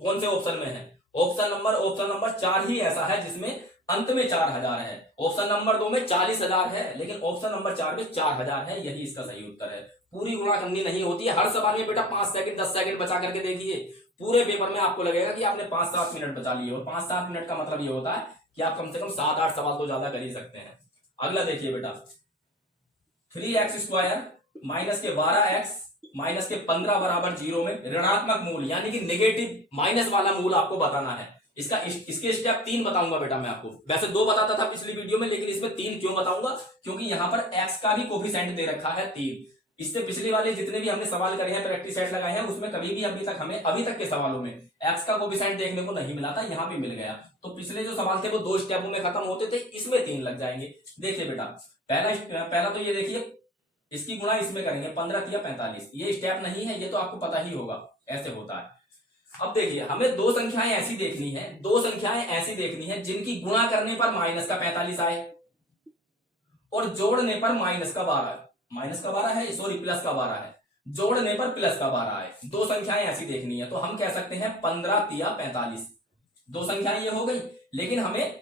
कौन से ऑप्शन में है, ऑप्शन नंबर 4 ही ऐसा है जिसमें अंत में 4000 है। ऑप्शन नंबर 2 में 40,000 है, लेकिन ऑप्शन नंबर 4 में 4000 है, यही इसका सही उत्तर है। पूरी गुणा करनी नहीं होती है, हर सवाल में बेटा 5 सेकंड 10 सेकंड बचा करके देखिए, पूरे पेपर में आपको लगेगा कि आपने 5-7 मिनट बचा लिए, और 5-7 मिनट का मतलब ये होता है कि आप कम से कम 7-8 सवाल तो ज्यादा कर ही सकते हैं। अगला देखिए बेटा, 3x² माइनस के 12x माइनस के 15 बराबर 0 में ऋणात्मक मूल यानी कि नेगेटिव माइनस वाला मूल आपको बताना है। इसके स्टेप 3 बताऊंगा बेटा मैं आपको। वैसे 2 बताता था पिछली वीडियो में, लेकिन इसमें 3 क्यों बताऊंगा, क्योंकि यहां पर x का भी कोफिशिएंट दे रखा है 3। इससे पिछले वाले जितने भी हमने सवाल करे हैं, प्रैक्टिस सेट लगाए हैं, उसमें कभी भी अभी तक के सवालों में एक्स का कोफिशिएंट देखने को नहीं मिला था, यहाँ पे मिल गया। तो पिछले जो सवाल थे वो 2 स्टेपों में खत्म होते थे, इसमें 3 लग जाएंगे। देखिए बेटा, पहला तो ये देखिए, इसकी गुणा इसमें करेंगे 15 तिया 45। ये स्टेप नहीं है, ये तो आपको पता ही होगा ऐसे होता है। अब देखिए, हमें 2 संख्याएं ऐसी देखनी है जिनकी गुणा करने पर माइनस का 45 आए और जोड़ने पर माइनस का 12 है, सॉरी प्लस का 12 है, जोड़ने पर प्लस का 12 आए। 2 संख्याएं ऐसी देखनी है, तो हम कह सकते हैं 15 तिया 45। 2 संख्याएं ये हो गई, लेकिन हमें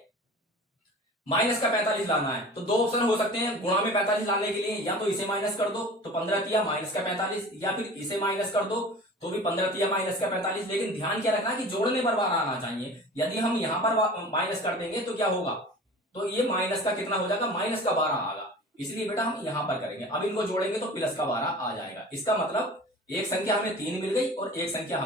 माइनस का 45 लाना है। तो 2 ऑप्शन हो सकते हैं गुणा में 45 लाने के लिए, या तो इसे माइनस कर दो तो 15 तिया माइनस का 45, या फिर इसे माइनस कर दो तो भी 15 तिया माइनस का 45। लेकिन ध्यान क्या रखना कि जोड़ने पर 12 आना चाहिए। यदि हम यहां पर माइनस कर देंगे तो क्या होगा, तो ये माइनस का कितना हो जाएगा, माइनस का 12 आएगा। इसलिए बेटा हम यहां पर करेंगे। अब इनको जोड़ेंगे तो प्लस का 12 आ जाएगा। इसका मतलब एक संख्या हमें 3 मिल गई और एक संख्या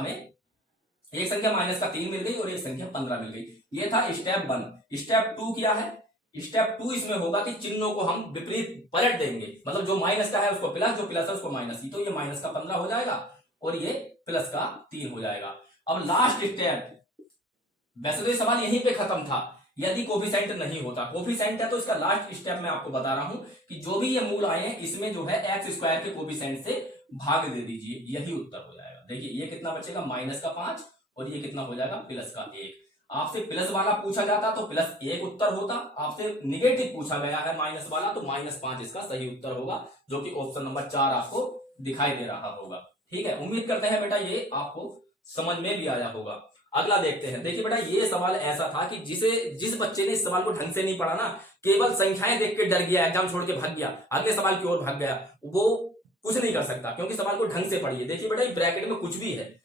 माइनस का 3 मिल गई और एक संख्या 15 मिल गई। ये था स्टेप 1। स्टेप 2 क्या है, स्टेप 2 इसमें होगा कि चिन्हों को हम विपरीत पलट देंगे, मतलब जो माइनस का है उसको प्लस, जो प्लस है उसको माइनस। तो ये माइनस का 15 हो जाएगा और ये प्लस का 3 हो जाएगा। अब लास्ट स्टेप, वैसे तो ये सवाल यहीं पे खत्म था यदि कोफिशिएंट नहीं होता। कोफिशिएंट है तो इसका लास्ट स्टेप मैं आपको बता रहा हूं कि जो भी ये मूल आए हैं इसमें जो है x² के कोफिशिएंट से भाग दे दीजिए, यही उत्तर हो जाएगा। देखिए ये कितना बचेगा, माइनस का 5 और ये कितना हो जाएगा, प्लस का 1। आपसे प्लस वाला पूछा जाता तो प्लस 1 उत्तर होता, आपसे निगेटिव पूछा गया है माइनस वाला तो -5 इसका सही उत्तर होगा, जो कि ऑप्शन नंबर 4 आपको दिखाई दे रहा होगा। ठीक है, उम्मीद करते हैं बेटा ये आपको समझ में भी आया होगा। अगला देखते हैं। देखिए बेटा, ये सवाल ऐसा था कि जिस बच्चे ने इस सवाल को ढंग से नहीं पढ़ा ना, केवल संख्याएं देख के डर गया, एग्जाम छोड़ के भाग गया, अगले सवाल की ओर भाग गया, वो कुछ नहीं कर सकता, क्योंकि सवाल को ढंग से पढ़िए। देखिए बेटा, ये ब्रैकेट में कुछ भी है,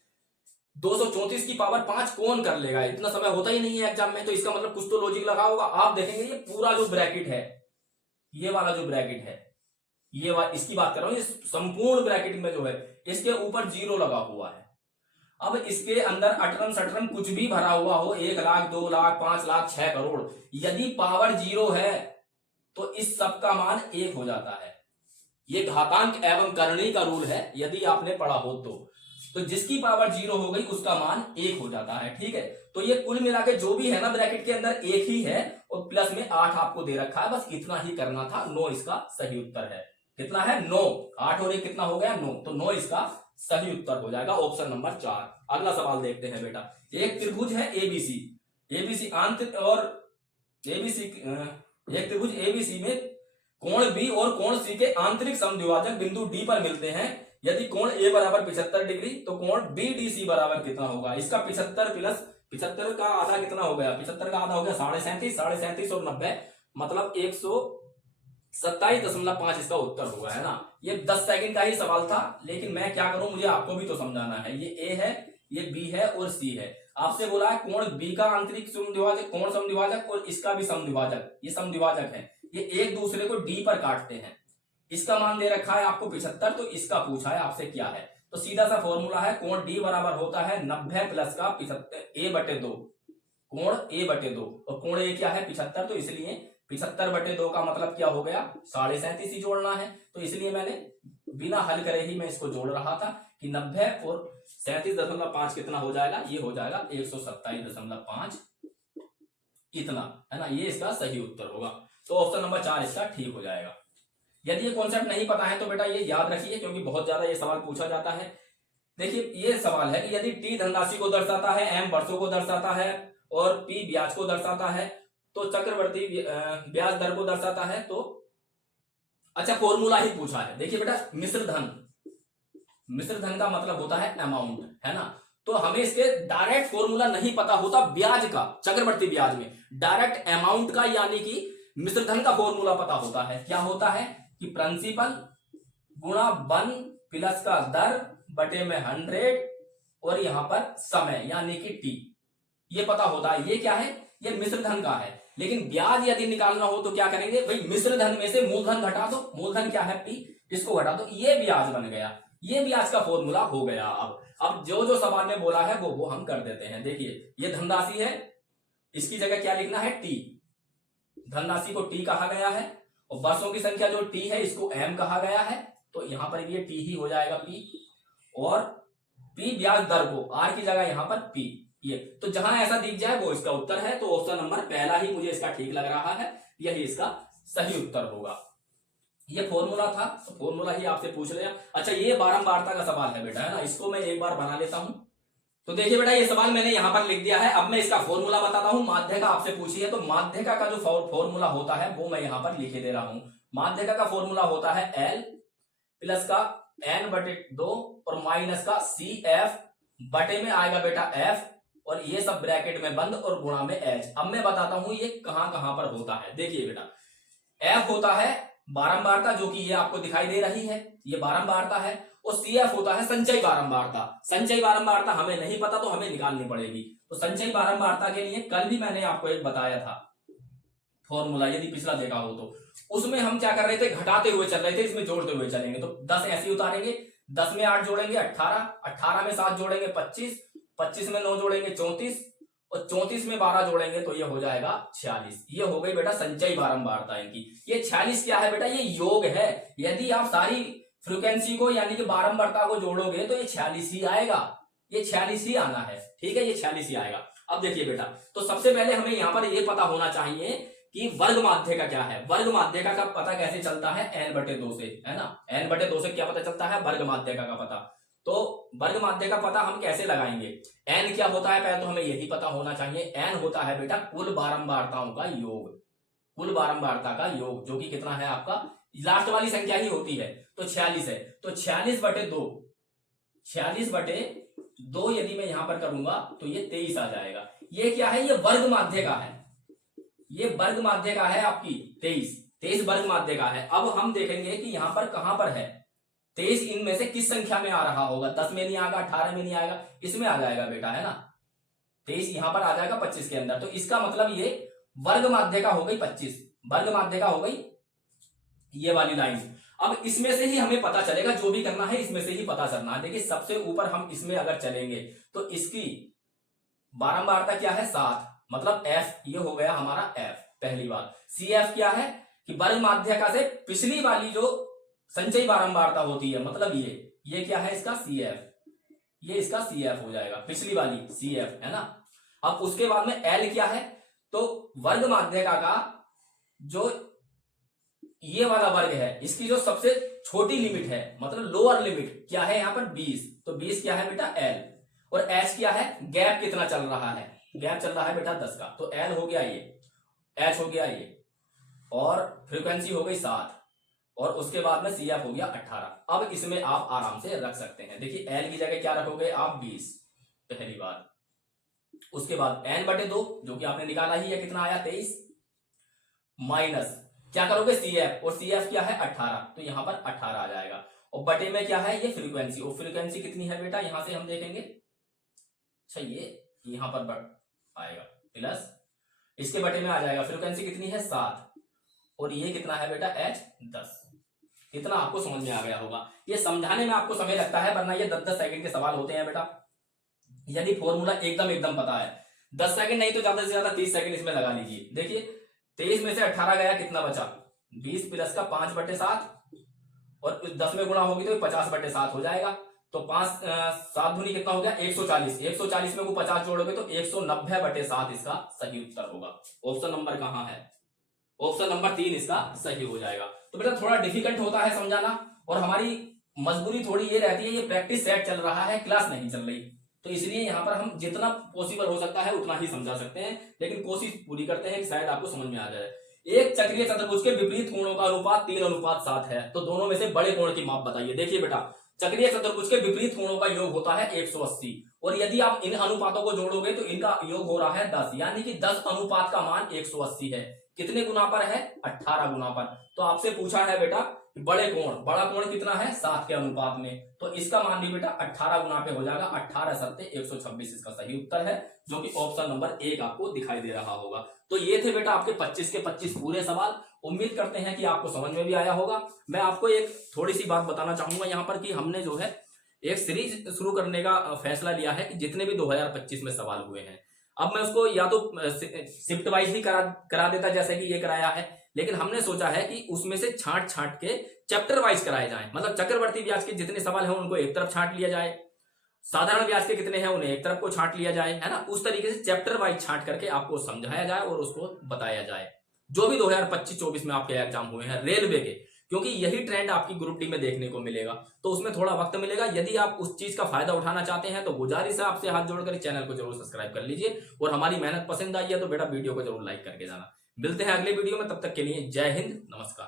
234 की पावर 5 कौन कर लेगा, इतना समय होता ही नहीं है एग्जाम में, तो इसका मतलब कुछ तो लॉजिक लगा होगा। आप देखेंगे ये पूरा जो ब्रैकेट है, ये वाला जो ब्रैकेट है, इसकी बात कर रहा हूं, इस संपूर्ण ब्रैकेट में जो है इसके ऊपर 0 लगा हुआ है। अब इसके अंदर अटरम सटरम कुछ भी भरा हुआ हो, 1 लाख 2 लाख 5 लाख 6 करोड़, यदि पावर 0 है तो इस सब का मान 1 हो जाता है। ये घातांक एवं करणी का रूल है, यदि आपने पढ़ा हो तो जिसकी पावर 0 हो गई उसका मान 1 हो जाता है। ठीक है, तो ये कुल मिला के जो भी है ना ब्रैकेट के अंदर 1 ही है और प्लस में 8 आपको दे रखा है, बस इतना ही करना था। 9 इसका सही उत्तर है। कितना है, 9। 8 और 1 कितना हो गया, 9। तो 9 इसका सही उत्तर हो जाएगा, ऑप्शन नंबर 4। अगला सवाल देखते हैं बेटा। एक त्रिभुज है एबीसी आंतरिक और एबीसी, एक त्रिभुज एबीसी में कोण बी और कोण सी के आंतरिक समद्विभाजक बिंदु डी पर मिलते हैं। यदि कोण ए बराबर 75 डिग्री तो कोण BDC बराबर कितना होगा। इसका 75 प्लस 75 का आधा कितना हो गया, 75 का आधा हो गया 37.5 और 90 मतलब 127.5 इसका उत्तर होगा, है ना। ये 10 सेकंड का ही सवाल था, लेकिन मैं क्या करूं, मुझे आपको भी तो समझाना है। ये ए है, ये बी है और सी है। आपसे बोला है कोण बी का आंतरिक समद्विभाजक, कोण समद्विभाजक और इसका भी समद्विभाजक, ये समद्विभाजक है, ये एक दूसरे को डी पर काटते हैं। इसका मान दे रखा है आपको 75, तो इसका पूछा है आपसे क्या है, तो सीधा सा फॉर्मूला है कोण डी बराबर होता है 90 प्लस का 75 A/2, कोण A/2 और कोण ए क्या है 75, तो इसलिए 75/2 का मतलब क्या हो गया 37.5 ही जोड़ना है। तो इसलिए मैंने बिना हल करे ही मैं इसको जोड़ रहा था कि 90 और 37.5 कितना हो जाएगा, ये हो जाएगा 127.5 इतना, है ना। ये इसका सही उत्तर होगा, तो ऑप्शन नंबर 4 इसका ठीक हो जाएगा। यदि ये कॉन्सेप्ट नहीं पता है तो बेटा ये याद रखिए, क्योंकि बहुत ज्यादा ये सवाल पूछा जाता है। देखिए ये सवाल है कि यदि T धनराशि को दर्शाता है, M वर्षों को दर्शाता है और P ब्याज को दर्शाता है, तो चक्रवर्ती ब्याज दर को दर्शाता है, तो अच्छा फॉर्मूला ही पूछा है। देखिए बेटा मिश्र धन का मतलब होता है अमाउंट, है ना। तो हमें इसके डायरेक्ट फॉर्मूला नहीं पता होता ब्याज का, चक्रवर्ती ब्याज में डायरेक्ट अमाउंट का यानी कि मिश्र धन का फॉर्मूला पता होता है। क्या होता है कि प्रिंसिपल गुणा 1 प्लस का दर बटे में 100 और यहां पर समय यानी कि T, ये पता होता है। ये क्या है, ये मिश्र धन का है। लेकिन ब्याज यदि निकालना हो तो क्या करेंगे भाई, मिश्र धन में से मूलधन घटा दो, मूलधन क्या है P, इसको घटा दो, ये ब्याज बन गया, ये ब्याज का फॉर्मूला हो गया। अब जो जो सवाल में बोला है वो हम कर देते हैं। देखिए ये धनराशि है, इसकी जगह क्या लिखना है T, धनराशि को T कहा गया है, और वर्षों की संख्या जो T है इसको M कहा गया है, तो यहां पर ये T ही हो जाएगा P, और P ब्याज दर को R की जगह यहां पर P, ये तो जहां ऐसा दिख जाए वो इसका उत्तर है। तो ऑप्शन नंबर पहला ही मुझे इसका ठीक लग रहा है, यही इसका सही उत्तर होगा। ये फॉर्मूला था, तो फॉर्मूला ही आपसे पूछ लिया। अच्छा ये बारंबारता का सवाल है बेटा, है ना, इसको मैं एक बार बना लेता हूं। तो देखिए बेटा ये सवाल मैंने यहां पर लिख दिया है। अब मैं इसका फॉर्मूला बताता हूं। माध्यिका आपसे पूछी है, तो माध्यिका का जो फॉर्मूला होता है वो मैं यहां पर लिखे दे रहा हूं। माध्यिका का फॉर्मूला होता है L प्लस का n/2 और माइनस का CF, बटे में आएगा बेटा F, और ये सब ब्रैकेट में बंद और गुणा में H। अब मैं बताता हूं ये कहां कहां पर होता है। देखिए बेटा F होता है बारंबारता, जो कि ये आपको दिखाई दे रही है, ये बारंबारता है, और CF होता है संचयी बारंबारता। संचयी बारंबारता हमें नहीं पता तो हमें निकालनी पड़ेगी। तो संचयी बारंबारता के लिए कल भी मैंने आपको एक बताया था फॉर्मूला, यदि पिछला देखा हो तो उसमें हम क्या कर रहे थे, घटाते हुए चल रहे थे, इसमें जोड़ते हुए चलेंगे। तो 10 ऐसे उतारेंगे, 10 में 8 जोड़ेंगे 18, 18 में 7 जोड़ेंगे 25, 25 में 9 जोड़ेंगे 34, और 34 में 12 जोड़ेंगे तो ये हो जाएगा 46। ये हो गई बेटा संचयी बारंबारता इनकी। ये 46 क्या है बेटा, ये योग है। यदि आप सारी फ्रीक्वेंसी को यानी कि बारंबारता को जोड़ोगे तो ये 46 ही आएगा, ये 46 ही आना है, ठीक है, ये 46 ही आएगा। अब देखिए बेटा, तो सबसे पहले हमें यहाँ पर ये पता होना चाहिए कि वर्ग माध्यिका क्या है। वर्ग माध्यिका का पता कैसे चलता है, n/2 से, है ना, n/2 से क्या पता चलता है, वर्ग माध्यिका का पता। तो वर्ग माध्यिका का पता हम कैसे लगाएंगे, n क्या होता है पहले तो हमें यही पता होना चाहिए। n होता है बेटा कुल बारंबारताओं का योग, कुल बारंबारता का योग, जो कि कितना है आपका, लास्ट वाली संख्या ही होती है, तो 46 है। तो 46/2, 46/2 यदि मैं यहां पर करूंगा तो ये 23 आ जाएगा। ये क्या है, ये वर्ग माध्यिका है, ये वर्ग माध्यिका है आपकी 23 वर्ग माध्यिका है। अब हम देखेंगे कि यहां पर कहां पर है 23, इनमें से किस संख्या में आ रहा होगा, 10 में नहीं आएगा, 18 में नहीं आएगा, इसमें आ जाएगा बेटा, है ना, 23 यहां पर आ जाएगा 25 के अंदर। तो इसका मतलब ये वर्ग माध्यिका हो गई 25, वर्ग माध्यिका हो गई ये वाली लाइन। अब इसमें से ही हमें पता चलेगा, जो भी करना है इसमें से ही पता चलना है। देखिए सबसे ऊपर हम इसमें अगर चलेंगे तो इसकी बारंबारता क्या है 7, मतलब F, ये हो गया हमारा F पहली बात। CF क्या है कि वर्ग माध्यिका से पिछली वाली जो संचयी बारंबारता होती है, मतलब ये क्या है इसका CF, ये इसका CF हो जाएगा, पिछली वाली CF, है ना। अब उसके बाद में L क्या है, तो वर्ग माध्यिका का जो ये वाला वर्ग है, इसकी जो सबसे छोटी लिमिट है, मतलब लोअर लिमिट क्या है यहाँ पर 20, तो 20 क्या है बेटा L, और H क्या है, गैप कितना चल रहा है, गैप चल रहा है बेटा 10 का, तो L हो गया ये, H हो गया ये, और फ्रीक्वेंसी हो गई 7, और उसके बाद में CF हो गया 18। अब इसमें आप आराम से रख सकते हैं। देखिए L की जगह क्या रखोगे आप 20 पहली बार, उसके बाद n/2 जो कि आपने निकाला ही है, कितना आया 23, माइनस क्या करोगे CF, और CF क्या है 18, तो यहां पर 18 आ जाएगा, और बटे में क्या है ये फ्रीक्वेंसी, और फ्रीक्वेंसी कितनी है बेटा, यहां से हम देखेंगे, अच्छा ये यहां पर आएगा प्लस, इसके बटे में आ जाएगा फ्रीक्वेंसी कितनी है 7, और ये कितना है बेटा H 10। इतना आपको समझ में आ गया होगा। ये समझाने में आपको समय लगता है, वरना ये 10-10 सेकंड के सवाल होते हैं बेटा, यदि फॉर्मूला एकदम पता है। 10 सेकंड नहीं तो ज्यादा से ज्यादा 30 सेकंड इसमें लगा लीजिए। देखिए 23 में से 18 गया, कितना बचा 20 प्लस का 5/7, और 10 में गुणा होगी तो 50/7 हो जाएगा। तो 5 7 दूनी कितना हो गया 140, 140 में को 50 जोड़ोगे तो 190/7 इसका सही उत्तर होगा। ऑप्शन नंबर कहां है, ऑप्शन नंबर 3 इसका सही हो जाएगा। तो बेटा थोड़ा डिफिकल्ट होता है समझाना, और हमारी मजबूरी थोड़ी ये रहती है, ये प्रैक्टिस सेट चल रहा है, क्लास नहीं चल रही, तो इसलिए यहाँ पर हम जितना पॉसिबल हो सकता है उतना ही समझा सकते हैं, लेकिन कोशिश पूरी करते हैं कि शायद आपको समझ में आ जाए। एक चक्रीय चतुर्भुज के विपरीत कोणों का अनुपात 3:7 है, तो दोनों में से बड़े कोण की माप बताइए। देखिए बेटा चक्रीय चतुर्भुज के विपरीत कोणों का योग होता है 180, और यदि आप इन अनुपातों को जोड़ोगे तो इनका योग हो रहा है 10, यानी कि 10 अनुपात का मान 180 है। कितने गुना पर है 18 गुना पर। तो आपसे पूछा है बेटा बड़े कोण, बड़ा कोण कितना है 7 के अनुपात में, तो इसका मान ली बेटा 18 गुना पे हो जाएगा, 18 सत्ते 126 इसका सही उत्तर है, जो कि ऑप्शन नंबर 1 आपको दिखाई दे रहा होगा। तो ये थे बेटा आपके 25 के 25 पूरे सवाल। उम्मीद करते हैं कि आपको समझ में भी आया होगा। मैं आपको एक थोड़ी सी बात बताना चाहूंगा यहाँ पर कि हमने जो है एक सीरीज शुरू करने का फैसला लिया है कि जितने भी 2025 में सवाल हुए हैं, अब मैं उसको या तो शिफ्ट वाइज भी करा देता जैसे कि ये कराया है, लेकिन हमने सोचा है कि उसमें से छांट के चैप्टर वाइज कराए जाएं। मतलब चक्रवर्ती ब्याज के जितने सवाल हैं उनको एक तरफ छांट लिया जाए, साधारण ब्याज के कितने हैं उन्हें एक तरफ को छांट लिया जाए, है ना। उस तरीके से चैप्टर वाइज छांट करके आपको समझाया जाए और उसको बताया जाए, जो भी 2025-24 में आपके एग्जाम हुए हैं रेलवे के, क्योंकि यही ट्रेंड आपकी ग्रुप डी में देखने को मिलेगा, तो उसमें थोड़ा वक्त मिलेगा। यदि आप उस चीज का फायदा उठाना चाहते हैं तो गुजारिश है आपसे हाथ जोड़कर चैनल को जरूर सब्सक्राइब कर लीजिए, और हमारी मेहनत पसंद आई है तो बेटा वीडियो को जरूर लाइक करके जाना। मिलते हैं अगले वीडियो में, तब तक के लिए जय हिंद, नमस्कार।